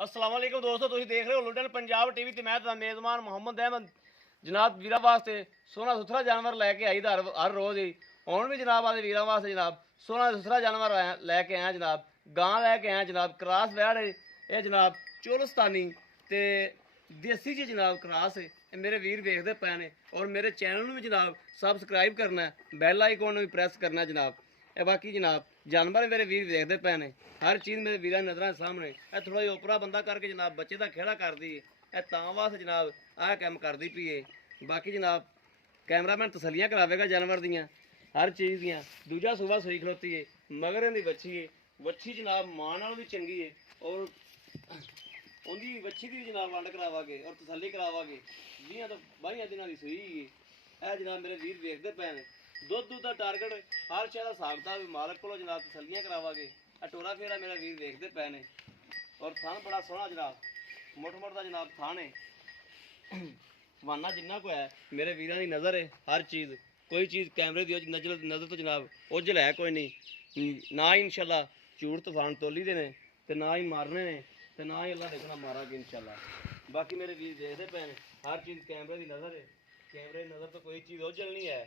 अस्सलाम वालेकुम दोस्तों, तुम देख रहे हो लुडन पंजाब टीवी ते मैं मेज़बान मोहम्मद अहमद जनाब वीरां वास्ते सोहना सुथरा जानवर लैके आई हर रोज़ ही हुण भी जनाब आदे वीरां वास्ते जनाब सोहना सुथरा जानवर लैके आया जनाब। गां लैके आया जनाब, क्रास वैड़ ये जनाब चोलस्तानी ते देसी जी जनाब क्रास है। मेरे वीर वेखदे पे ने और मेरे चैनल में भी जनाब सबसक्राइब करना है, बैल आइकॉन भी प्रेस करना है जनाब। बाकी जनाब जानवर मेरे वीर देखते पे ने, हर चीज़ मेरे वीर नज़र सामने। थोड़ा जिहा ओपरा बंदा करके जनाब बच्चे का खेड़ा कर दी है, तां वास्ते जनाब आह काम करती पी है। बाकी जनाब कैमरामैन तसलियाँ करावेगा जानवर दियाँ हर चीज़ दियाँ। दूजा सुबह सूई खलोती है, मगर इहदी बच्ची है, बच्ची जनाब मां नाल भी चंगी है और उनकी बच्ची की जनाब वंड करावागे और तसली करावागे। 20 तो 22 दिनों की सूई है। यह जनाब मेरे वीर देखते पे ने। दुध का टारगेट हर शहर का हिसाब किताब मालक को जनाब तसलियाँ करावागे। टोला फेरा मेरा वीर देखते पे ने और थान बड़ा सोहना जनाब मुठ मुठ का जनाब थान है। वाना जिन्ना को है मेरे वीर की नज़र है हर चीज़, कोई चीज़ कैमरे की नज़र तो जनाब उजल है कोई नहीं। ना ही इंशाल्लाह झूठ तूफान तोली दे ने ते ना ही मारने ने ते ना ही अल्लाह देखना मारागे इंशाल्लाह। बाकी मेरे वीर देखते पे ने हर चीज़ कैमरे की नज़र है, कैमरे की नज़र तो कोई चीज़ उजल नहीं है।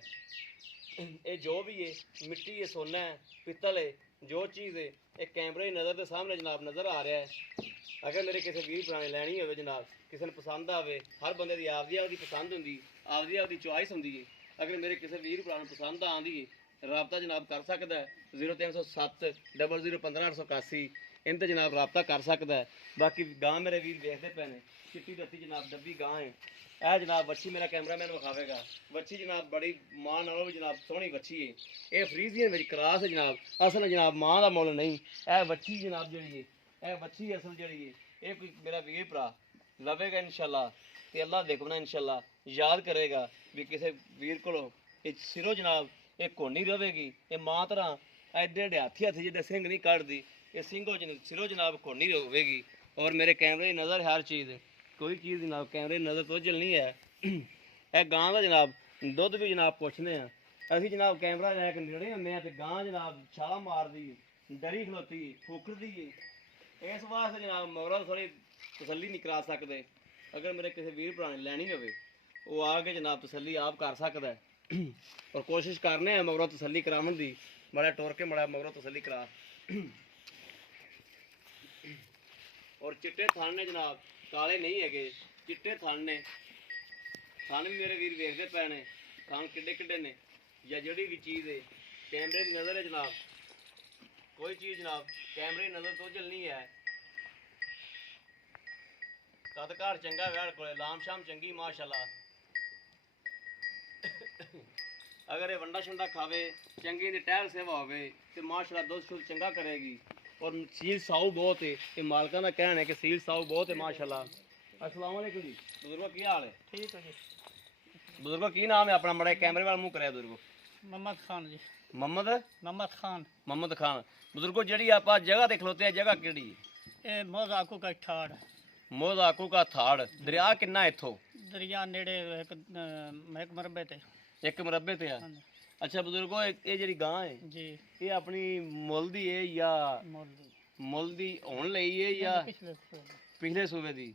ये जो भी है मिट्टी है, सोना है, पित्तल है, जो चीज़ है एक कैमरे की नज़र के सामने जनाब नज़र आ रहा है। अगर मेरे किसी वीर भरा ने लैनी हो जनाब, किसी ने पसंद आवे, हर बंदे की आपदी पसंद होंगी, आपदी चॉइस होंगी है। अगर मेरे किसी वीर भरा पसंद आती है रबता जनाब कर सकता है 0307 00 15 881 इन ते जनाब रबता कर सकता है। बाकी गां मेरे वीर देखते पे ने, चिट्टी रत्ती जनाब डब्बी गां है। यह जनाब बच्ची मेरा कैमरामैन विखावेगा। बच्ची जनाब बड़ी मां नालों भी जनाब सोहनी बच्ची है। यह फ्रीजियन में क्रास है जनाब, असल जनाब मां का मुल नहीं। यह बच्ची जनाब जी है, यह बच्ची असल जी है। ये कोई मेरा वीर भरा लवेगा इंशाल्लाह तो अल्लाह देखना इंशाल्लाह याद करेगा भी किसी वीर को सिरों जनाब एक कोनी रहेगी। ये मां तरह एडे एडे हाथी हाथी जिद्दां सिंह नहीं कटदी, ये सिंघों सिरों जनाब कोनी होगी। और मेरे कैमरे की नज़र हर चीज़, कोई चीज़ जनाब कैमरे की नज़र तो जल नहीं है। यह गां का जनाब दुध भी जनाब पुछने हैं अभी जनाब कैमरा लैके नेड़े होंगे हैं तो गां जनाब छाला मारदी डरी खलोती फूकदी है। इस वास्ते जनाब मगरों थोड़ी तसली नहीं करा सकते। अगर मेरे किसी वीर भरा ने लैनी हो वो आके जनाब तसली आप कर सकता है और कोशिश करने हैं मगरों तसली करावन की। बड़ा टुर के बड़ा मगरों तसली करा। और चिट्टे थन ने जनाब काले नहीं है, चिट्टे थन ने, थन भी मेरे वीर वेखते पे ने थन किड्डे किड्डे ने। या जड़ी भी चीज़ है कैमरे की नज़र है जनाब, कोई चीज़ जनाब कैमरे की नज़र तो जल नहीं है। कदकार चंगा वैड़ को लाम शाम चंगी माशाल्लाह। अगर ये वंडा शंडा खावे चंगी दी टहल सेवा होवे तो माशाल्लाह दुध शुद्ध चंगा करेगी। और सील साऊ बहुत है, ये मालका का कहना है कि सील साऊ बहुत है माशाल्लाह। अस्सलाम वालेकुम जी बुजुर्गो, की हाल है? ठीक है जी। बुजुर्गो की नाम है अपना? बड़ा कैमरे वाला मुँह करे बुजुर्गो। मोहम्मद खान जी। मोहम्मद खान। मोहम्मद खान। बुजुर्गो जी आप जगह ते खलोते हैं, जगह केड़ी है? ये मोजाकू का ठाड़। मोजाकू का थाड़। दरिया किन्ना इथों? दरिया नेड़े एक मरबे ते। एक मरबे ते है। अच्छा बुजुर्गो ये जी गां है जी, ये अपनी मुल दी है या मुल दी होन लई है या पिछले सूबे दी?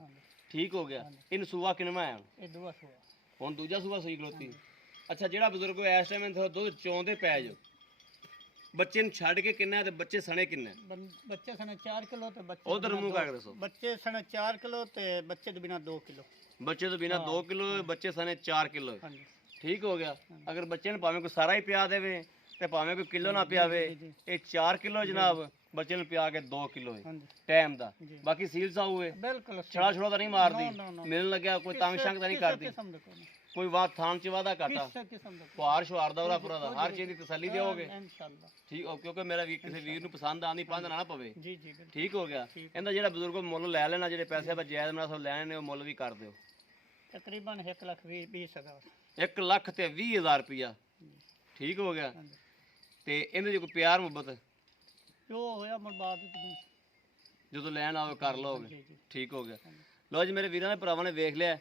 ठीक हो गया। इन सूबा किनवा है? ये दूआ सूआ। हुन दूजा सूबा सूई खलोती। अच्छा जेड़ा बुजुर्गो इस टाइम दुध चौंदे पै जो बच्चे न छड़ के किन्ना ते बच्चे सने किन्ने? बच्चे सने 4 किलो ते बच्चे उधर मुंह कर दसो। बच्चे सने 4 किलो ते बच्चे तो बिना 2 किलो। बच्चे तो बिना 2 किलो, बच्चे सने 4 किलो। हाँ जी। ठीक हो गया। अगर बच्चे ने भावें कोई सारा ही पिया देवे ते भावें कोई किलो ना पियावे, ये 4 किलो जनाब बच्चे ने पिया के 2 किलो है टाइम दा। बाकी सील साऊ है, बिल्कुल छड़ा छड़ा तो नहीं मारदी, मिलन लग्या कोई तंग शंग तो नहीं करदी, कोई बात थान च वादा घाटा पार शुआर दा पूरा दा हर चीज की तसल्ली दोगे इंशाल्लाह। ठीक हो, क्योंकि मेरा वीर किसी वीर नूं पसंद आंदी पंध ना पवे। जी जी ठीक हो गया। इहदा जेड़ा बुजुर्गो मुੱਲ ਲੈ लेना, जेडे पैसे पर जायज मेरा सब ਲੈਣੇ ਨੇ ਉਹ ਮੁੱਲ ਵੀ ਕਰ ਦਿਓ। तकरीबन 1,20,000। 1,20,000 रुपया। ठीक हो गया। ਤੇ ਇਹਦੇ ਚ ਕੋਈ ਪਿਆਰ ਮੁਹੱਬਤ जो होया मुड़ बात ਜਦੋਂ ਲੈਣ ਆਵੇ ਕਰ ਲਓਗੇ। जी जी। ਠੀਕ ਹੋ ਗਿਆ। ਲਓ ਜੀ ਮੇਰੇ ਵੀਰਾਂ ਨੇ ਭਰਾਵਾਂ ਨੇ ਵੇਖ ਲਿਆ,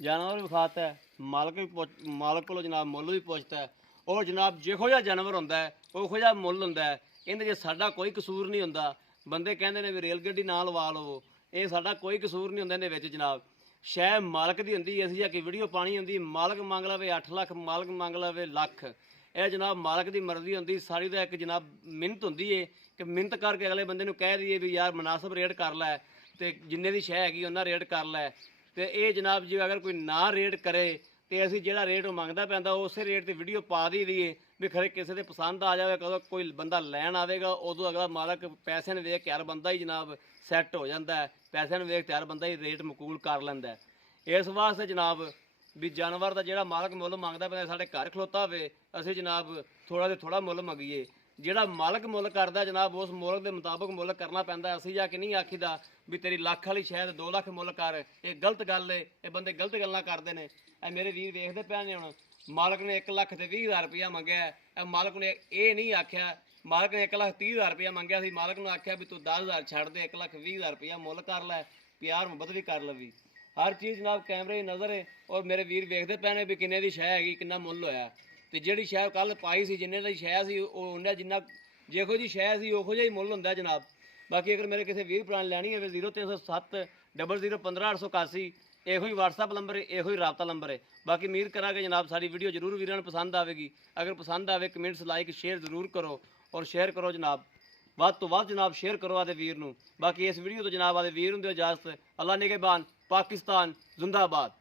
ਜਾਨਵਰ ਵੀ ਵਿਖਾਤਾ ਹੈ, ਮਾਲਕ ਵੀ ਮਾਲਕ ਕੋਲੋਂ ਜਨਾਬ ਮੁੱਲ ਵੀ ਪੁੱਛਦਾ ਹੈ। ਔਰ ਜਨਾਬ ਜਿਹੋ ਜਿਹਾ ਜਾਨਵਰ ਹੁੰਦਾ ਹੈ ਉਹੋ ਜਿਹਾ ਮੁੱਲ ਹੁੰਦਾ ਹੈ। ਇਹਦੇ 'ਚ ਸਾਡਾ ਕੋਈ ਕਸੂਰ ਨਹੀਂ ਹੁੰਦਾ। ਬੰਦੇ ਕਹਿੰਦੇ ਨੇ ਵੀ ਰੇਲ ਗੱਡੀ ਨਾਲ ਲਵਾ ਲਵੋ, ਇਹ ਸਾਡਾ ਕੋਈ ਕਸੂਰ ਨਹੀਂ ਹੁੰਦਾ ਇਹਦੇ ਵਿੱਚ ਜਨਾਬ। ਸ਼ੈ ਮਾਲਕ ਦੀ ਹੁੰਦੀ, ਅਸੀਂ ਜਾ ਕੇ ਵੀਡੀਓ ਪਾਣੀ ਹੁੰਦੀ, ਮਾਲਕ ਮੰਗ ਲਵੇ 8 ਲੱਖ, ਮਾਲਕ ਮੰਗ ਲਵੇ ਲੱਖ, ਇਹ ਜਨਾਬ ਮਾਲਕ ਦੀ ਮਰਜ਼ੀ ਹੁੰਦੀ। ਸਾਰੀ ਦਾ ਇੱਕ ਜਨਾਬ ਮਿਹਨਤ ਹੁੰਦੀ ਏ ਕਿ ਮਿਹਨਤ ਕਰਕੇ ਅਗਲੇ ਬੰਦੇ ਨੂੰ ਕਹਿ ਦਈਏ ਵੀ ਯਾਰ ਮੁਨਾਸਬ ਰੇਟ ਕਰ ਲੈ ਤੇ ਜਿੰਨੇ ਦੀ ਸ਼ੈ ਹੈਗੀ ਉਹਨਾਂ ਰੇਟ ਕਰ ਲੈ। ਤੇ ਇਹ ਜਨਾਬ ਜੇ ਅਗਰ ਕੋਈ ਨਾ ਰੇਟ ਕਰੇ ਤੇ ਅਸੀਂ ਜਿਹੜਾ ਰੇਟ ਉਹ ਮੰਗਦਾ ਪੈਂਦਾ ਉਸੇ ਰੇਟ ਤੇ ਵੀਡੀਓ ਪਾ ਦਈਏ ਵੀ ਖਰੇ ਕਿਸੇ ਦੇ ਪਸੰਦ ਆ ਜਾਵੇ। ਕਦੋਂ ਕੋਈ ਬੰਦਾ ਲੈਣ ਆਵੇਗਾ ਉਦੋਂ ਅਗਲਾ ਮਾਲਕ ਪੈਸੇ ਨੂੰ ਵੇਖ ਕੇ ਹਰ ਬੰਦਾ ਹੀ ਜਨਾਬ ਸੈੱਟ ਹੋ ਜਾਂਦਾ ਹੈ, ਪੈਸਿਆਂ ਨੂੰ ਵੇਖ ਕੇ ਹਰ ਬੰਦਾ ਹੀ ਰੇਟ ਮਕਬੂਲ ਕਰ ਲੈਂਦਾ ਹੈ। ਇਸ ਵਾਸਤੇ ਜਨਾਬ ਵੀ ਜਾਨਵਰ ਦਾ ਜਿਹੜਾ ਮਾਲਕ ਮੁੱਲ ਮੰਗਦਾ ਪੈਂਦਾ ਸਾਡੇ ਘਰ ਖਲੋਤਾ ਹੋਵੇ ਅਸੀਂ ਜਨਾਬ ਥੋੜਾ ਤੇ ਥੋੜਾ ਮੁੱਲ ਮੰਗੀਏ। ਜਿਹੜਾ ਮਾਲਕ ਮੁੱਲ ਕਰਦਾ ਜਨਾਬ ਉਸ ਮੁੱਲ ਦੇ ਮੁਤਾਬਕ ਮੁੱਲ ਕਰਨਾ ਪੈਂਦਾ। ਅਸੀਂ ਜਾ ਕੇ ਨਹੀਂ ਆਖੀਦਾ ਵੀ ਤੇਰੀ ਲੱਖ ਵਾਲੀ ਸ਼ਾਇਦ 2 ਲੱਖ ਮੁੱਲ ਕਰ, ਇਹ ਗਲਤ ਗੱਲ ਏ, ਇਹ ਬੰਦੇ ਗਲਤ ਗੱਲਾਂ ਕਰਦੇ ਨੇ। ਇਹ ਮੇਰੇ ਵੀਰ ਵੇਖਦੇ ਪਏ ਨੇ ਹੁਣ ਮਾਲਕ ਨੇ 1 ਲੱਖ ਤੇ 20,000 ਰੁਪਇਆ ਮੰਗਿਆ, ਇਹ ਮਾਲਕ ਨੇ ਇਹ ਨਹੀਂ ਆਖਿਆ ਮਾਲਕ ਨੇ 1,30,000 ਰੁਪਇਆ ਮੰਗਿਆ ਸੀ, ਮਾਲਕ ਨੂੰ ਆਖਿਆ ਵੀ ਤੂੰ 10,000 ਛੱਡ ਦੇ 1,20,000 ਰੁਪਇਆ ਮੁੱਲ ਕਰ ਲੈ, ਪਿਆਰ ਮੁਹੱਬਤ ਵੀ ਕਰ ਲਵੀ। ਹਰ ਚੀਜ਼ ਜਨਾਬ ਕੈਮਰੇ ਦੀ ਨਜ਼ਰ ਹੈ ਔਰ ਮੇਰੇ ਵੀਰ ਵੇਖਦੇ ਪਏ ਨੇ ਵੀ ਕਿੰਨੇ ਦੀ ਸ਼ੈ ਹੈਗੀ, ਕਿੰਨਾ ਮੁੱਲ ਹੋਇਆ। ਤੇ ਜਿਹੜੀ ਸ਼ੈ ਕੱਲ ਪਾਈ ਸੀ ਜਿੰਨੇ ਦੀ ਸ਼ੈ ਸੀ ਉਹ ਉਹਨੇ ਜਿੰਨਾ ਜਿਹੋ ਜੀ ਸ਼ੈ ਸੀ ਉਹੋ ਜਿਹਾ ਹੀ ਮੁੱਲ ਹੁੰਦਾ ਜਨਾਬ। ਬਾਕੀ ਅਗਰ ਮੇਰੇ ਕਿਸੇ ਵੀਰ ਭਰਾ ਨੇ ਲੈਣੀ ਹੋਵੇ 0307 0015 ਇਹੋ ਹੀ WhatsApp ਨੰਬਰ ਹੈ, ਇਹੋ ਹੀ ਰਾਬਤਾ ਨੰਬਰ ਹੈ। ਬਾਕੀ ਉਮੀਦ ਕਰਾਂਗੇ ਜਨਾਬ ਸਾਡੀ ਵੀਡੀਓ ਜ਼ਰੂਰ ਵੀਰਾਂ ਨੂੰ ਪਸੰਦ ਆਵੇਗੀ। ਅਗਰ ਪਸੰਦ ਆਵੇ ਕਮੈਂਟਸ ਲਾਈਕ ਸ਼ੇਅਰ ਜ਼ਰੂਰ ਕਰੋ ਔਰ ਸ਼ੇਅਰ ਕਰੋ ਜਨਾਬ, ਵੱਧ ਤੋਂ ਵੱਧ ਜਨਾਬ ਸ਼ੇਅਰ ਕਰੋ ਆਦੇ ਵੀਰ ਨੂੰ। ਬਾਕੀ ਇਸ ਵੀਡੀਓ ਤੋਂ ਜਨਾਬ ਆਦੇ ਵੀਰ ਨੂੰ ਦਿਓ ਇਜਾਜ਼ਤ। ਅੱਲਾ ਨਿਗਹਿਬਾਨ, ਪਾਕਿਸਤਾਨ ਜ਼ਿੰਦਾਬਾਦ।